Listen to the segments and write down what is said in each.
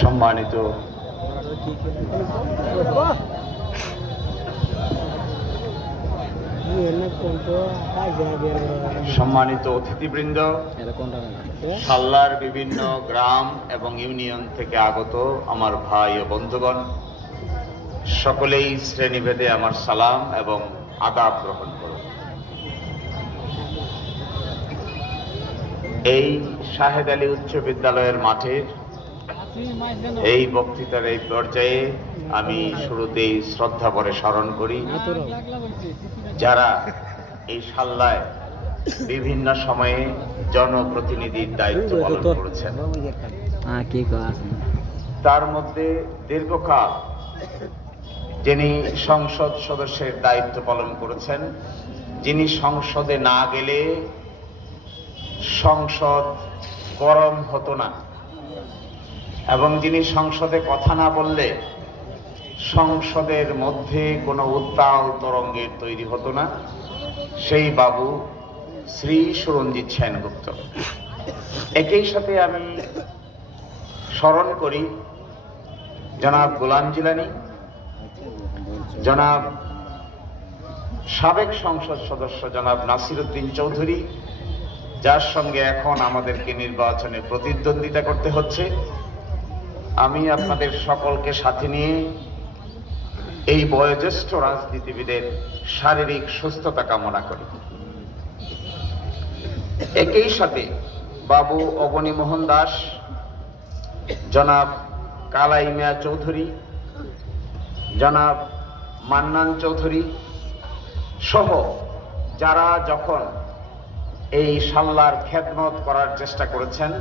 সম্মানিত সম্মানিত অতিথিবৃন্দ, সাল্লার বিভিন্ন গ্রাম এবং ইউনিয়ন থেকে আগত আমার ভাই ও বন্ধুগণ, সকলেই শ্রেণীভেদে আমার সালাম এবং আদাব গ্রহণ করুন। এই শাহেদ আলী উচ্চ বিদ্যালয়ের মাঠের এই বক্তৃতার এই পর্যায়ে আমি শুরুতেই শ্রদ্ধা ভরে স্মরণ করি যারা এই সাল্লায় বিভিন্ন সময়ে জনপ্রতিনিধির দায়িত্ব পালন করেছেন। তার মধ্যে দীর্ঘকাল যিনি সংসদ সদস্যের দায়িত্ব পালন করেছেন, যিনি সংসদে না গেলে সংসদ গরম হতো না এবং যিনি সংসদে কথা না বললে সংসদের মধ্যে কোনো উত্তাল তরঙ্গের তৈরি হতো না, সেই বাবু শ্রী সুরঞ্জিত সেনগুপ্ত। একই সাথে আমি স্মরণ করি জনাব গোলাম জিলানী, জনাব সাবেক সংসদ সদস্য জনাব নাসির উদ্দিন চৌধুরী, যার সঙ্গে এখন আমাদেরকে নির্বাচনে প্রতিদ্বন্দ্বিতা করতে হচ্ছে। আমি আপনাদের সকলকে সাথে নিয়ে এই বয়োজ্যেষ্ঠ রাজনীতিবিদের শারীরিক সুস্থতা কামনা করি। একই সাথে বাবু অবনী মোহন দাস, জনাব কালাই মিয়া চৌধুরী, জনাব মান্নান চৌধুরী সহ যারা যখন এই সাল্লার খেদমত করার চেষ্টা করেছেন,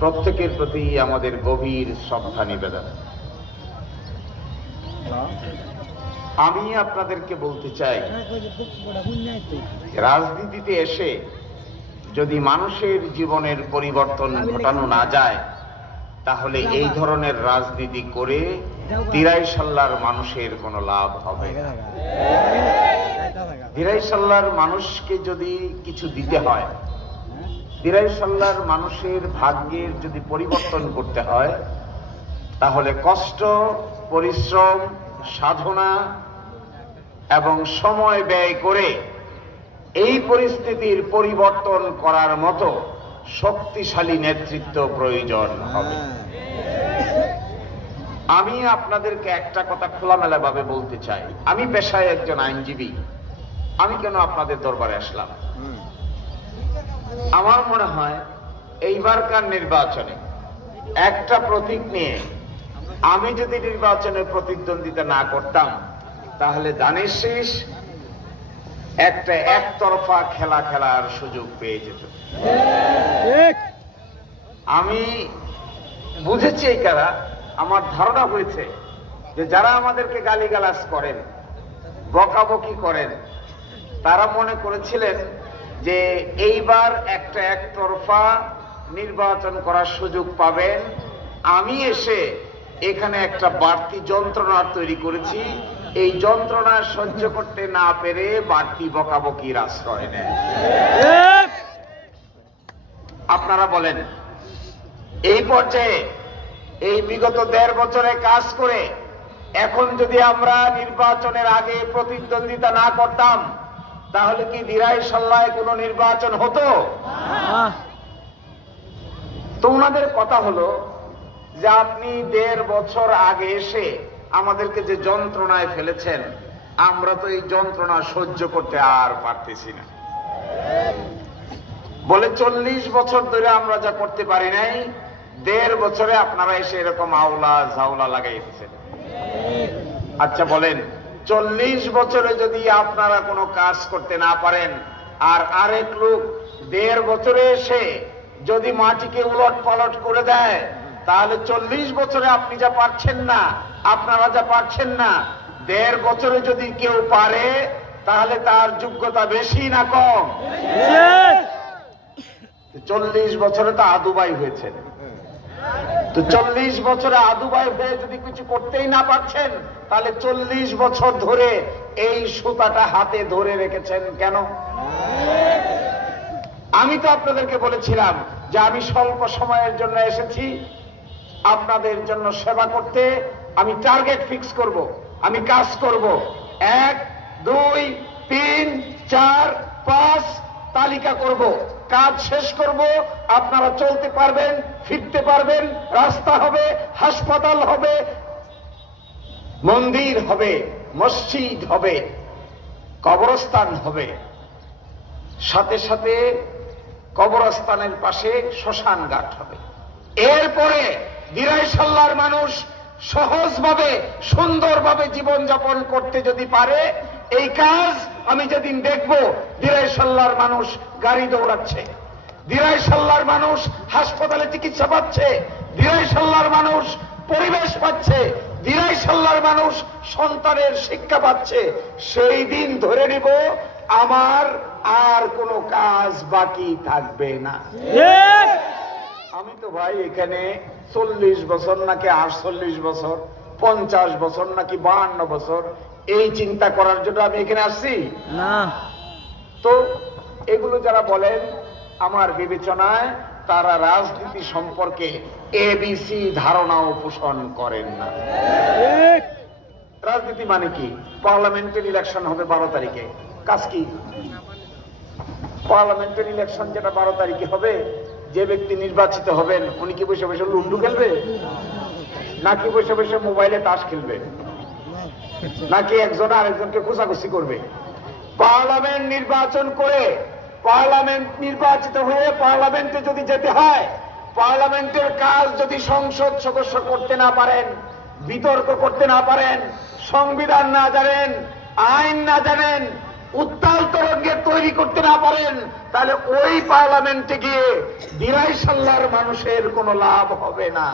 প্রত্যেকের প্রতি আমাদের গভীর শ্রদ্ধা নিবেদন। আমি আপনাদেরকে বলতে চাই, রাজনীতিতে এসে যদি মানুষের জীবনের পরিবর্তন ঘটানো না যায়, তাহলে এই ধরনের রাজনীতি করে দিরাইশাল্লার মানুষের কোনো লাভ হবে না। দিরাইশাল্লার মানুষকে যদি কিছু দিতে হয়, দিরাইশাল্লার মানুষের ভাগ্যের যদি পরিবর্তন করতে হয়, তাহলে কষ্ট, পরিশ্রম, সাধনা এবং সময় ব্যয় করে এই পরিস্থিতির পরিবর্তন করার মতো শক্তিশালী নেতৃত্ব প্রয়োজন হবে। আমি আপনাদেরকে একটা কথা খোলামেলা ভাবে বলতে চাই, আমি পেশায় একজন আইনজীবী। আমি কেন আপনাদের দরবারে আসলাম? আমার মনে হয় এইবারকার নির্বাচনে একটা প্রতীক নিয়ে আমি যদি নির্বাচনে প্রতিদ্বন্দ্বিতা না করতাম, তাহলে দানের শেষ একটা একতরফা খেলা খেলার সুযোগ পেয়ে যেত। আমি বুঝেছি এই কারা, আমার ধারণা হয়েছে যে যারা আমাদেরকে গালিগালাজ করেন, বকাবকি করেন, তারা মনে করেছিলেন যে এইবার একটা একতরফা নির্বাচন করার সুযোগ পাবেন। আমি এসে এখানে একটা বাড়তি যন্ত্রণা তৈরি করেছি, এই যন্ত্রণা সহ্য করতে না পেরে বাড়তি বকাবকির আশ্রয় নেয়। আপনারা বলেন, এই পর্যায়ে এই বিগত 1.5 বছরে কাজ করে এখন যদি আমরা নির্বাচনের আগে প্রতিদ্বন্দ্বিতা না করতাম, তাহলে কি দিরাইশাল্লায় কোনো নির্বাচন হতো? তো ওনাদের কথা হলো যে আপনি 1.5 বছর আগে এসে আমাদেরকে যে যন্ত্রণায় ফেলেছেন, আমরা তো এই যন্ত্রণা সহ্য করতে আর পারতেছি না। বলে 40 বছর ধরে আমরা যা করতে পারি নাই, 1.5 বছরে আপনারা এসে এরকম আওলা ঝাউলা লাগাইতেছেন। আচ্ছা বলেন, 40 বছরে যদি আপনারা কোনো কাজ করতে না পারেন, আর আরেক লোক 1.5 বছরে এসে যদি মাটিকে উলট পালট করে দেয়, তাহলে 40 বছরে আপনি যা পারছেন না, আপনারা যা পারছেন না, 1.5 বছরে যদি কেউ পারে, তাহলে তার যোগ্যতা বেশি না কম? 40 বছরে তো আদুবাই হয়েছে। তো 40 বছরে আদুবাই হয়ে যদি কিছু করতেই না পারছেন, তাহলে 40 বছর ধরে এই সুতাটা হাতে ধরে রেখেছেন কেন? আমি তো আপনাদেরকে বলেছিলাম যে আমি স্বল্প সময়ের জন্য এসেছি আপনাদের জন্য সেবা করতে। আমি টার্গেট ফিক্স করব, আমি কাজ করব, 1 2 3 4 5 তালিকা করব, কাজ শেষ করব, আপনারা চলতে পারবেন, ফিরতে পারবেন, রাস্তা হবে, হাসপাতাল হবে, মন্দির হবে, মসজিদ হবে, কবরস্থান হবে, সাথে সাথে কবরস্থানের পাশে শ্মশান ঘাট হবে। এরপরে দিরাইশাল্লার মানুষ সহজভাবে সুন্দরভাবে জীবন যাপন করতে যদি পারে, এই কাজ আমি যেদিন দেখব দিরাইশাল্লার মানুষ গাড়ি দৌড়াচ্ছে, দিরাইশাল্লার মানুষ হাসপাতালে চিকিৎসা পাচ্ছে, দিরাইশাল্লার মানুষ পরিবেশ পাচ্ছে, দিরাইশাল্লার মানুষ সন্তানের শিক্ষা পাচ্ছে, সেই দিন ধরে নিব আমার আর কোনো কাজ বাকি থাকবে না। আমি তো ভাই এখানে 40 বছর নাকি 48 বছর, 50 বছর নাকি 52 বছর এই চিন্তা করার জন্য আমি এখানে আসছি না। তো এগুলো যারা বলেন, আমার বিবেচনায় তারা রাজনীতি সম্পর্কে এবিসি ধারণাও পোষণ করেন না। রাজনীতি মানে কি? পার্লামেন্টের ইলেকশন হবে 12 তারিখে, কাজ কি? পার্লামেন্টের ইলেকশন যেটা 12 তারিখে হবে, যে ব্যক্তি নির্বাচিত হবেন উনি কি বসে বসে লুন্ডু খেলবে, নাকি বসে বসে মোবাইলে তাস খেলবে, নাকি একজন আরেকজনকে খুশাখুশি করবে? পার্লামেন্ট নির্বাচন করে, পার্লামেন্ট নির্বাচিত হয়ে পার্লামেন্টে যদি যেতে হয়, পার্লামেন্টের কাজ যদি সংসদ সদস্য করতে না পারেন, বিতর্ক করতে না পারেন, সংবিধান না জানেন, আইন না জানেন, উত্তাল তরঙ্গে তৈরি করতে না পারেন, তাহলে ওই পার্লামেন্টে গিয়ে দিরাইশাল্লার মানুষের কোনো লাভ হবে না।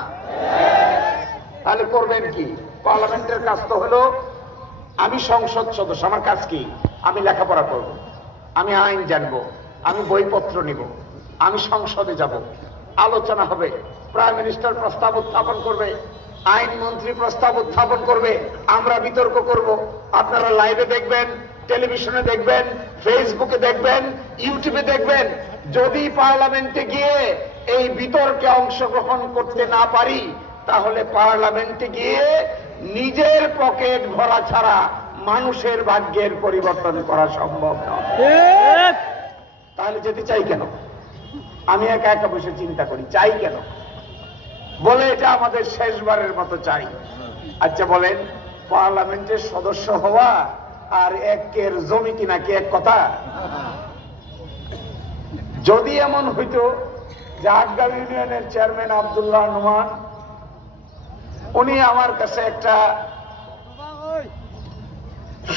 তাহলে করবেন কি? পার্লামেন্টের কাজ তো হলো, আমি সংসদ সদস্য, আমার কাজ কি? আমি লেখাপড়া করব, আমি আইন জানবো, আমি বইপত্র নিব, আমি সংসদে যাব, আলোচনা হবে, প্রাইম মিনিস্টার প্রস্তাব উত্থাপন করবে, আইনমন্ত্রী প্রস্তাব উত্থাপন করবে, আমরা বিতর্ক করব, আপনারা লাইভে দেখবেন, টেলিভিশনে দেখবেন, ফেসবুকে দেখবেন, ইউটিউবে দেখবেন। যদি পার্লামেন্টে গিয়ে এই বিতর্কে অংশগ্রহণ করতে না পারি, তাহলে পার্লামেন্টে গিয়ে নিজের পকেট ভরা ছাড়া মানুষের ভাগ্যের পরিবর্তন করা সম্ভব নয়। তাহলে যেতে চাই কেন? আমি একা একা বসে চিন্তা করি, চাই কেন? বলে এটা আমাদের শেষবারের মতো চাই। আচ্ছা বলেন, পার্লামেন্টের সদস্য হওয়া আর একের জমি কিনা কি এক কথা? যদি এমন হইতো যে আটগাঁও ইউনিয়নের চেয়ারম্যান আব্দুল্লাহ নোমান উনি আমার কাছে একটা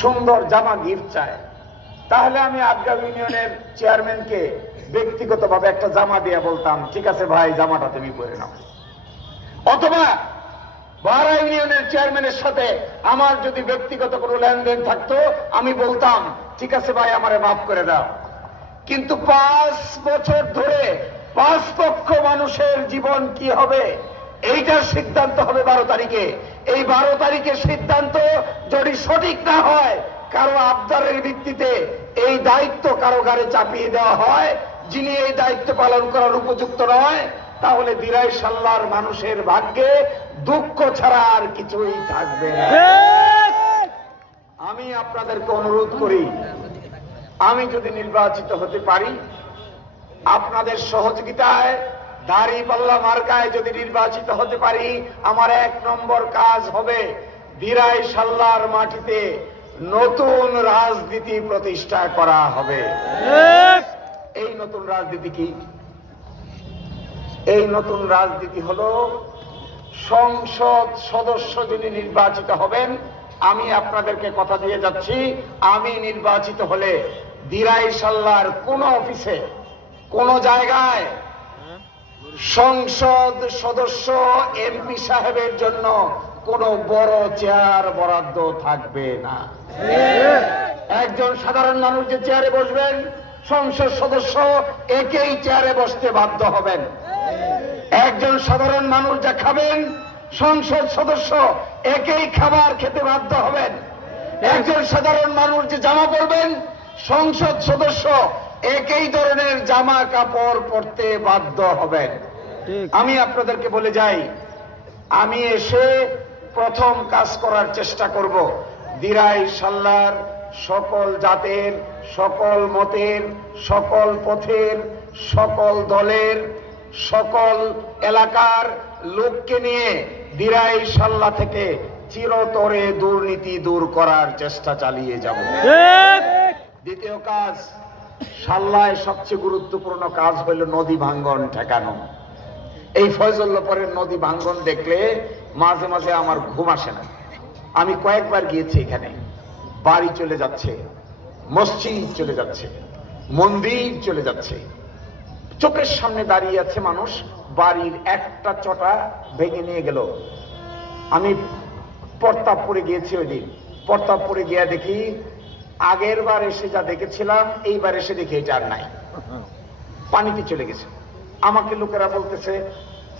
সুন্দর জামা গিফট চায়, তাহলে আমি আটগাঁও ইউনিয়নের চেয়ারম্যানকে ব্যক্তিগতভাবে একটা জামা দিয়ে বলতাম, ঠিক আছে ভাই, জামাটা তুমি পরে নাও। অথবা বারা ইউনিয়নের চেয়ারম্যানের সাথে আমার যদি ব্যক্তিগত কোনো লেনদেন থাকতো, আমি বলতাম, ঠিক আছে ভাই, আমারে মাফ করে দাও। কিন্তু 5 বছর ধরে 5 লক্ষ মানুষের জীবন কি হবে এইটার সিদ্ধান্ত হবে 12 তারিখে। এই 12 তারিখের সিদ্ধান্ত যদি সঠিক না হয়, কারো আবদারের ভিত্তিতে এই দায়িত্ব কারো ঘাড়ে চাপিয়ে দেওয়া হয়, যিনি এই দায়িত্ব পালন করার উপযুক্ত নয়, তাহলে দিরাইশাল্লার মানুষের ভাগ্যে দুঃখ ছাড়া আর কিছুই থাকবে না। আমি আপনাদেরকে অনুরোধ করি, আমি যদি নির্বাচিত হতে পারি, আপনাদের সহযোগিতায় দাঁড়িপাল্লা মার্কায় যদি নির্বাচিত হতে পারি, আমার 1 নম্বর কাজ হবে দিরাইশাল্লার মাটিতে নতুন রাজনীতি প্রতিষ্ঠা করা হবে। এই নতুন রাজনীতি কি? এই নতুন রাজনীতি হলো, সংসদ সদস্য যিনি নির্বাচিত হবেন, আমি আপনাদেরকে কথা দিয়ে যাচ্ছি, আমি নির্বাচিত হলে দিরাইশাল্লার কোন অফিসে, কোন জায়গায় সংসদ সদস্য এমপি সাহেবের জন্য কোন বড় চেয়ার বরাদ্দ থাকবে না। একজন সাধারণ মানুষ যে চেয়ারে বসবেন, সংসদ সদস্য একই চেয়ারে বসতে বাধ্য হবেন। একজন সাধারণ মানুষ যা খাবেন সংসদ সদস্য একই খাবার খেতে বাধ্য হবেন। একজন সাধারণ মানুষ যে জামা পরবেন সংসদ সদস্য একই ধরনের জামা কাপড় পরতে বাধ্য হবেন। আমি আপনাদেরকে বলে যাই, আমি এসে প্রথম কাজ করার চেষ্টা করব দিরাই সাল্লার সকল জাতের, সকল মতের, সকল পথের, সকল দলের, সকল এলাকার লোককে নিয়ে দিরাই সাল্লা থেকে চিরতরে দুর্নীতি দূর করার চেষ্টা চালিয়ে যাব। দ্বিতীয় কাজ, সাল্লায় সবচেয়ে গুরুত্বপূর্ণ কাজ হইল নদী ভাঙ্গন ঠেকানো। এই ফয়জল্লাপুরের নদী ভাঙ্গন দেখলে মাঝে মাঝে আমার ঘুম আসে না। আমি কয়েকবার গিয়েছি, এখানে বাড়ি চলে যাচ্ছে, মসজিদ চলে যাচ্ছে, মন্দির চলে যাচ্ছে, চোখের সামনে দাঁড়িয়ে আছে মানুষ, বাড়ির একটা চটা ভেঙে নিয়ে গেল। আমি প্রতাপপুরে গিয়েছি, ওই দিন প্রতাপপুরে গিয়ে দেখি আগের বার এসে যা দেখেছিলাম এইবার এসে দেখি এটা আর নাই, পানিতে চলে গেছে। আমাকে লোকেরা বলতেছে,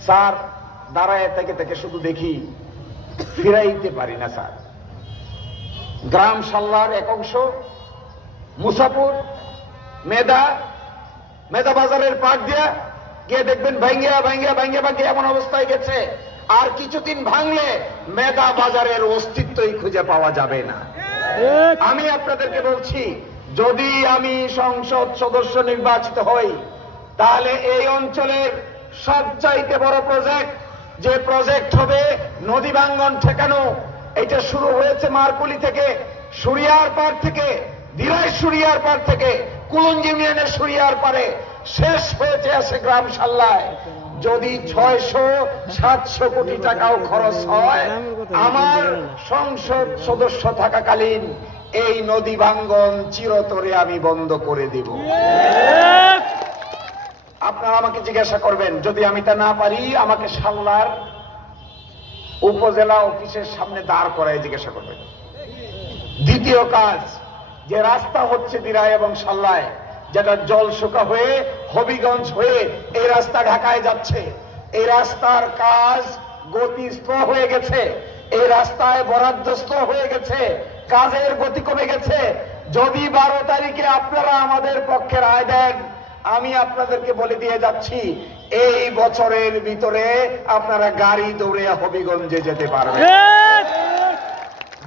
স্যার দাঁড়ায় থেকে থেকে শুধু দেখি, ফিরাইতে পারি না স্যার। গ্রাম সাল্লার এক অংশ মুসাপুর মেদা বাজারের পাট দিয়া গিয়ে দেখবেন ভাঙ্গিয়া ভাঙ্গিয়া ভাঙ্গিয়া ভাঙ্গিয়া এমন অবস্থায় গেছে, আর কিছুদিন ভাঙলে মেদা বাজারের অস্তিত্বই খুঁজে পাওয়া যাবে না। আমি আপনাদেরকে বলছি, যদি আমি সংসদ সদস্য নির্বাচিত হই তাহলে এই অঞ্চলের সবচাইতে বড় প্রজেক্ট, যে প্রজেক্ট হবে নদী ভাঙ্গন ঠেকানো, এটা শুরু হয়েছে মারকুলি থেকে, সুরিয়ার পার থেকে, দিরাই সুরিয়ার পার থেকে, কুলন ইউনিয়নের সুরিয়ার পারে, শেষ হয়েছে আসে গ্রাম সাল্লায়। যদি 600-700 কোটি টাকাও খরচ হয়, আমার সংসদ সদস্য থাকাকালীন এই নদী ভাঙ্গন চিরতরে আমি বন্ধ করে দিব। আপনারা আমাকে জিজ্ঞাসা করবেন, যদি আমি তা না পারি আমাকে সাল্লার উপজেলা অফিসের সামনে দাঁড় করায় জিজ্ঞাসা করবেন। দ্বিতীয় কাজ, যে রাস্তা হচ্ছে দিরাই এবং সাল্লায়, যেটা জলশুকা হয়ে হবিগঞ্জ হয়ে এই রাস্তা ঢাকায় যাচ্ছে, এই রাস্তার কাজ গতিস্থ হয়ে গেছে, এই রাস্তায় বরাদ্দস্থ হয়ে গেছে, কাজের গতি কমে গেছে। যদি 12 তারিখে আপনারা আমাদের পক্ষে রায় দেন, আমি আপনাদেরকে বলে দিয়ে যাচ্ছি এই বছরের ভিতরে আপনারা গাড়ি দৌড়ে হবিগঞ্জে যেতে পারবেন।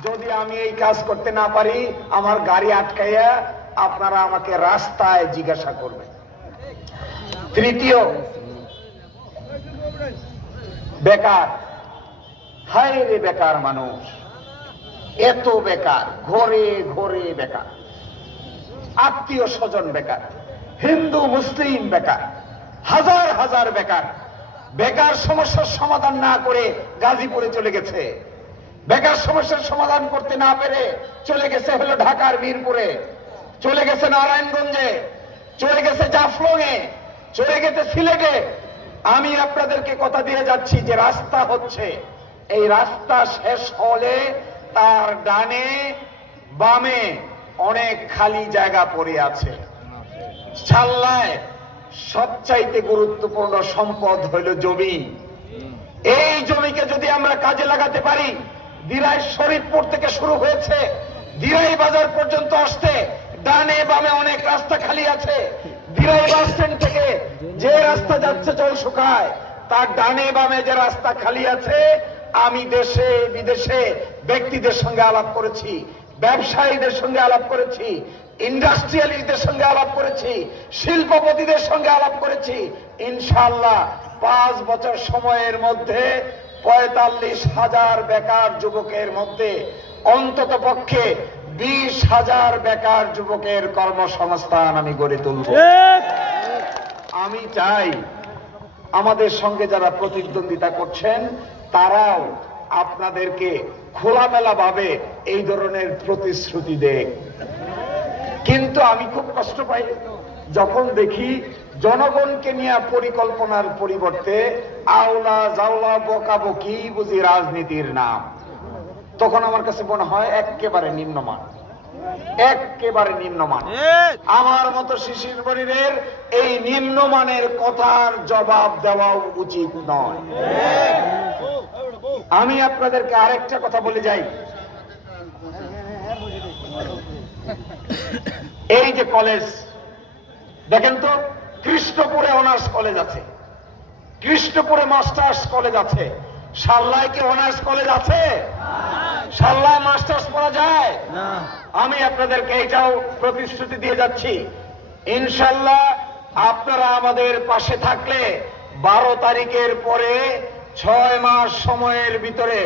যদি আমি এই কাজ করতে না পারি, আমার গাড়ি আটকাইয়া আপনারা আমাকে রাস্তায় জিজ্ঞাসা করবেন। তৃতীয়, বেকার। হায় রে বেকার মানুষ, এত বেকার, ঘরে ঘরে বেকার, আত্মীয় স্বজন বেকার, হিন্দু মুসলিম বেকার, হাজার হাজার বেকার। বেকার সমস্যার সমাধান না করে গাজীপুরে চলে গেছে, বেকার সমস্যার সমাধান করতে না পেরে চলে গেছে হলো ঢাকার মিরপুরে, চলে গেছে নারায়ণগঞ্জে, চলে গেছে জাফলংয়ে, চলে গেছে সিলেটে। আমি আপনাদেরকে কথা দিয়ে যাচ্ছি যে রাস্তা হচ্ছে, এই রাস্তা শেষ হলে তার ডানে বামে অনেক খালি জায়গা পড়ে আছে। সাল্লায় সবচাইতে গুরুত্বপূর্ণ সম্পদ হইল জমি। এই জমিকে যদি আমরা কাজে লাগাতে পারি, দিরাই শরীফপুর থেকে শুরু হয়েছে দিরাই বাজার পর্যন্ত আসতে ডানে বামে অনেক রাস্তা খালি আছে। দিরাই বাস স্ট্যান্ড থেকে যে রাস্তা যাচ্ছে জলশুকায়, তার ডানে বামে যে রাস্তা খালি আছে, আমি দেশে বিদেশে ব্যক্তিদের সঙ্গে আলাপ করেছি, ব্যবসায়ীদের সঙ্গে আলাপ করেছি, ইন্ডাস্ট্রিয়ালিস্টদের সঙ্গে আলাপ করেছি, শিল্পপতিদের সঙ্গে আলাপ করেছি। ইনশাআল্লাহ 5 বছর সময়ের মধ্যে 45,000 বেকার যুবকের মধ্যে অন্তত পক্ষে 20,000 বেকার যুবকের কর্মসংস্থান আমি গড়ে তুলব। আমি চাই আমাদের সঙ্গে যারা প্রতিদ্বন্দ্বিতা করছেন তারাও আপনাদেরকে খোলামেলা ভাবে এই ধরনের প্রতিশ্রুতি দেন। কিন্তু আমি খুব কষ্ট পাই যখন দেখি জনগণকে নিয়ে পরিকল্পনার পরিবর্তে আওলা জাওলা বকাবকি বুঝি রাজনীতির নাম, তখন আমার কাছে মনে হয় একেবারে নিম্নমান। একেবারে নিম্নমান। আমার মতো শিশির বণিরের এই নিম্নমানের কথার জবাব দেওয়া উচিত নয়। আমি আপনাদেরকে আরেকটা কথা বলে যাই, এই যে কলেজ দেখেন তো, কৃষ্ণপুরে অনার্স কলেজ আছে, কৃষ্ণপুরে মাস্টার্স কলেজ আছে, সাল্লায় কি অনার্স কলেজ আছে? সাল্লায় মাস্টার্স পড়া যায় না। আমি আপনাদেরকে এটাও প্রতিশ্রুতি দিয়ে যাচ্ছি, ইনশাল্লাহ আপনারা আমাদের পাশে থাকলে 12 তারিখের পরে 6 মাস সময়ের ভিতরে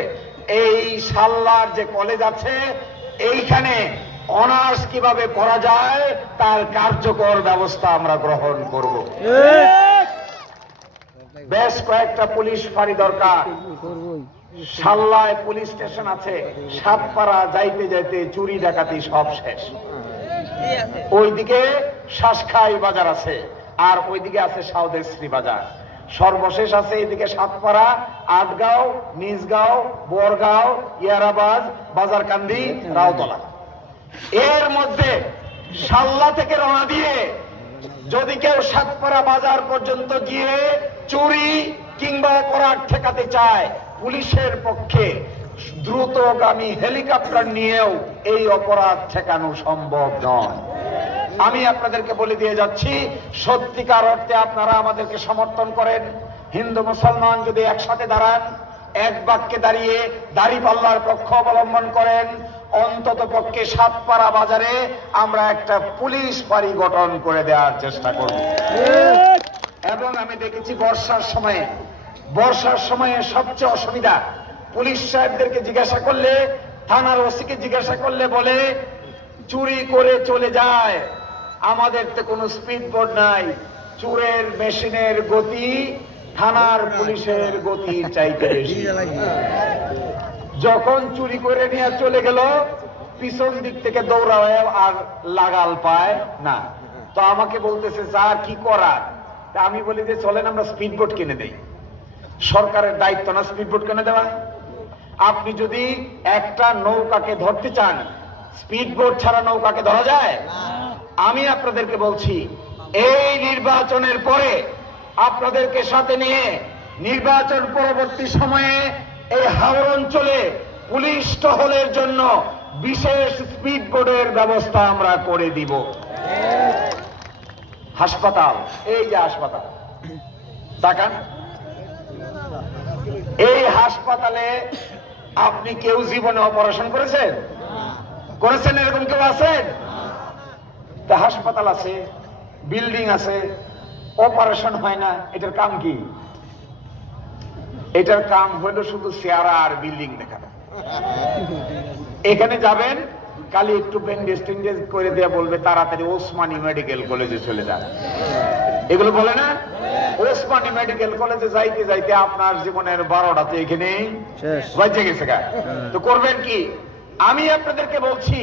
এই সাল্লার যে কলেজ আছে এইখানে অনার্স কিভাবে করা যায় তার কার্যকর ব্যবস্থা আমরা গ্রহণ করব। বেশ কয়েকটা পুলিশ ফাঁড়ি দরকার। সাল্লায় পুলিশ স্টেশন আছে, সাতপাড়া যাইতে যাইতে চুরি ডাকাতি সব শেষ। ওইদিকে শাসখাই বাজার আছে, আর ওইদিকে আছে সাউদেশ্রী বাজার। সর্বশেষ আছে এইদিকে সাতপাড়া, আটগাঁও, নিজগাঁও, বরগাঁও, ইয়ারাবাজ, বাজারকান্দি, রাউতলা। এর মধ্যে সাল্লা থেকে রওনা দিয়ে যদি কেউ সাতপাড়া বাজার পর্যন্ত গিয়ে চুরি কিংবা অপরাধ ঠেকাতে চায়, পুলিশের পক্ষে দ্রুতগামী হেলিকপ্টার নিয়েও এই অপরাধ ঠেকানো সম্ভব নয়। আমি আপনাদেরকে বলে দিয়ে যাচ্ছি, সত্যিকার অর্থে আপনারা আমাদেরকে সমর্থন করেন, হিন্দু মুসলমান যদি একসাথে দাঁড়ান, এক বাক্যে দাঁড়িয়ে দাঁড়িপাল্লার পক্ষ অবলম্বন করেন, অন্তত পক্ষে সাতপাড়া বাজারে আমরা একটা পুলিশ ফাঁড়ি গঠন করে দেওয়ার চেষ্টা করব। এবং আমি দেখেছি বর্ষার সময়ে সবচেয়ে অসুবিধা, পুলিশ সাহেবদেরকে জিজ্ঞাসা করলে, থানার ওসিকে জিজ্ঞাসা করলে বলে চুরি করে চলে যায়, আমাদের তো কোনো স্পিড বোর্ড নাই, চোরের মেশিনের গতি থানার পুলিশের গতির চাইতে বেশি। যখন চুরি করে নিয়ে চলে গেল, পিছন দিক থেকে দৌড়ায় আর লাগাল পায় না। তো আমাকে বলতেছে স্যার কি করার? আমি বলি যে চলেন আমরা স্পিড বোট কিনে দেই। সরকারের দায়িত্ব না স্পিড বোট কিনে দেওয়া? আপনি যদি একটা নৌকাকে ধরতে চান, স্পিড বোট ছাড়া নৌকাকে ধরা যায়? আমি আপনাদেরকে বলছি, এই নির্বাচনের পরে আপনাদেরকে সাথে নিয়ে নির্বাচন পরবর্তী সময়ে এই হাওড় অঞ্চলে পুলিশ টহলের জন্য বিশেষ স্পিড বোটের ব্যবস্থা আমরা করে দিব। হাসপাতাল, এই যে হাসপাতাল তাকান, এই হাসপাতালে আপনি কেউ জীবনে অপারেশন করেছেন? এরকম কেউ আছেন? তা হাসপাতাল আছে, বিল্ডিং আছে, অপারেশন হয় না, এটার কাম কি? এটার কাম হলো শুধু চেহারা আর বিল্ডিং দেখা। এখানে যাবেন, কালি একটু ব্যান্ডেজ টেন্ডেজ করে দেয়া বলবে তাড়াতাড়ি ওসমানী মেডিকেল কলেজে চলে যান, এগুলো বলে না? ওসমানী মেডিকেল কলেজে যাইতে যাইতে আপনার জীবনের 12টা তো এখানে বেঁচে গেছে। তো করবেন কি? আমি আপনাদেরকে বলছি,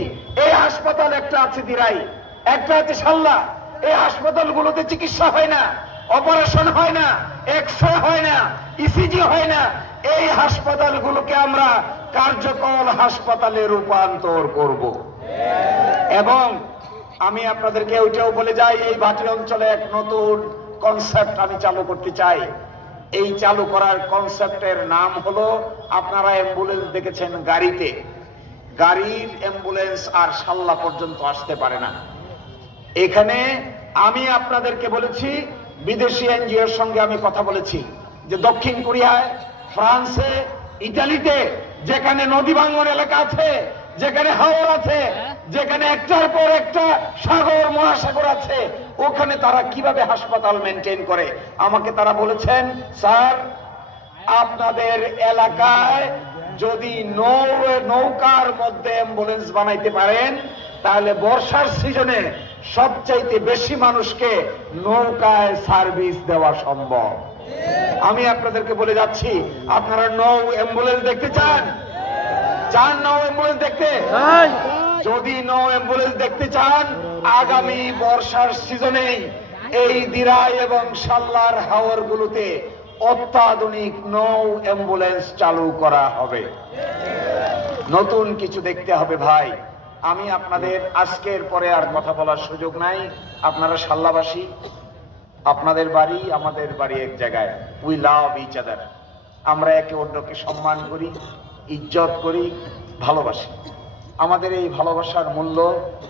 এই হাসপাতাল একটা আছে দিরাই, একটা আছে সাল্লা, এই হাসপাতালগুলোতে চিকিৎসা হয় না, অপারেশন হয় না, এক্সরে হয় না, ইসিজি হয় না। এই হাসপাতালগুলোকে আমরা কার্যকর হাসপাতালে রূপান্তর করব। এবং আমি আপনাদেরকে ওইটাও বলে যাই, এই ভাটি অঞ্চলে এক নতুন কনসেপ্ট আমি চালু করতে চাই। এই চালু করার কনসেপ্টের নাম হলো, আপনারা অ্যাম্বুলেন্স দেখেছেন গাড়িতে, গাড়ির অ্যাম্বুলেন্স আর সাল্লা পর্যন্ত আসতে পারে না। এখানে আমি আপনাদেরকে বলেছি, বিদেশি এনজিওর সঙ্গে আমি কথা বলেছি যে দক্ষিণ কোরিয়ায়, ফ্রান্সে, ইটালিতে যেখানে নদী ভাঙ্গন এলাকা আছে, যেখানে হাওর আছে, যেখানে একটার পর একটা সাগর মহাসাগর আছে, ওখানে তারা কিভাবে হাসপাতাল মেনটেন করে। আমাকে তারা বলেছেন, স্যার আপনাদের এলাকায় যদি নৌকার মধ্যে অ্যাম্বুলেন্স বানাইতে পারেন, তাহলে বর্ষার সিজনে সবচাইতে বেশি মানুষকে নৌকায় সার্ভিস দেওয়া সম্ভব। আমি আপনাদেরকে বলে যাচ্ছি, আপনারা নৌ অ্যাম্বুলেন্স দেখতে চান? নৌ অ্যাম্বুলেন্স দেখতে? যদি নৌ অ্যাম্বুলেন্স দেখতে চান, আগামী বর্ষার সিজনেই এই দিরাই এবং সাল্লার হাওর গুলোতে অত্যাধুনিক নৌ অ্যাম্বুলেন্স চালু করা হবে। নতুন কিছু দেখতে হবে ভাই, আমি আপনাদের আজকের পরে আর কথা বলার সুযোগ নাই। আপনারা সাল্লাবাসী, আপনাদের বাড়ি আমাদের বাড়ি এক জায়গায়। We love each other. আমরা একে অন্যকে সম্মান করি, ইজ্জত করি, ভালোবাসি। আমাদের এই ভালোবাসার মূল্য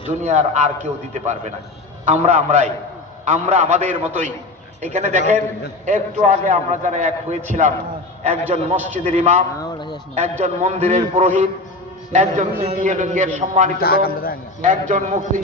দুনিয়ার আর কেউ দিতে পারবে না। আমরা আমাদের মতোই। এখানে দেখেন, একটু আগে আমরা যারা এক হয়েছিলাম, একজন মসজিদের ইমাম, একজন মন্দিরের পুরোহিত, একজন তৃতীয় লিঙ্গের সম্মানিত লোক, একজন মুফতি।